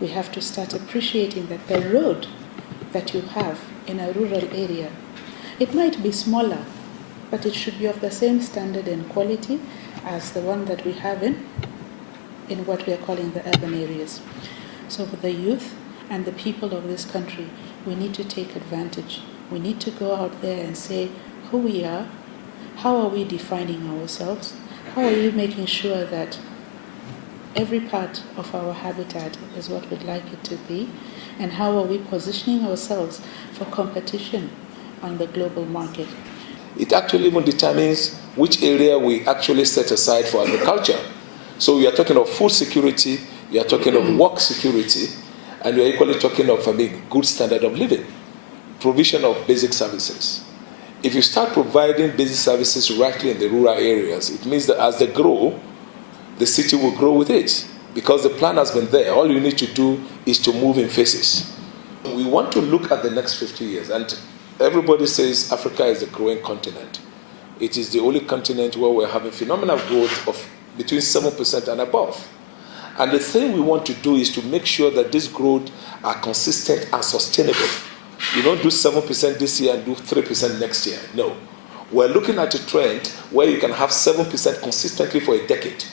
we have to start appreciating that the road that you have in a rural area, it might be smaller, but it should be of the same standard and quality as the one that we have in what we are calling the urban areas. So for the youth and the people of this country, we need to take advantage. We need to go out there and say who we are, how are we defining ourselves, how are we making sure that every part of our habitat is what we'd like it to be, and how are we positioning ourselves for competition on the global market. It actually even determines which area we actually set aside for agriculture. So we are talking of food security, we are talking of work security, and we are equally talking of a good standard of living, provision of basic services. If you start providing basic services rightly in the rural areas, it means that as they grow, the city will grow with it, because the plan has been there. All you need to do is to move in phases. We want to look at the next 50 years, and everybody says Africa is a growing continent. It is the only continent where we're having phenomenal growth of between 7% and above. And the thing we want to do is to make sure that this growth are consistent and sustainable. You don't do 7% this year and do 3% next year. No. We're looking at a trend where you can have 7% consistently for a decade.